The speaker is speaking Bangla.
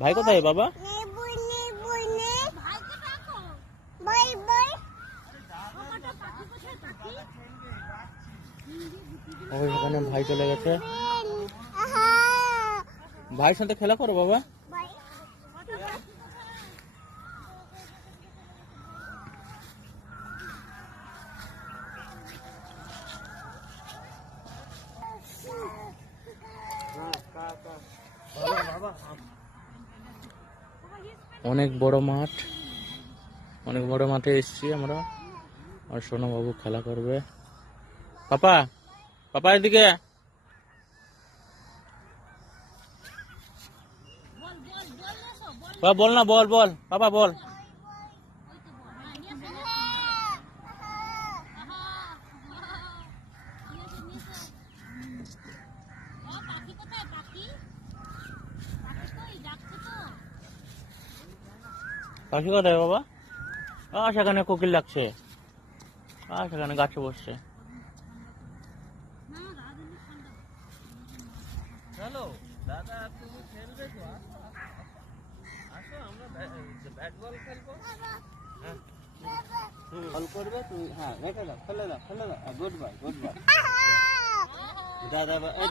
ভাই কোথায় বাবা? ওখানে ভাই চলে গেছে। ভাইয়ের সাথে খেলা করো বাবা। অনেক বড় মাঠ, অনেক বড় মাঠে এসেছি আমরা। আর সোনা বাবু খেলা করবে। পাপা, পাপা এদিকে। বল না, বল বল পাপা বল। পাখি কোথায় বাবা? সেখানে কোকিল লাগছে। সেখানে গাছে বসছে। হ্যালো দাদা, তুমি খেলবে তো? আসো, আমরা ব্যাট বল খেলবো। বল করবে তুমি? হ্যাঁ, রেখে দাও, ফেলে দাও, ফেলে দাও। গুড বাই, গুড বাই দাদা।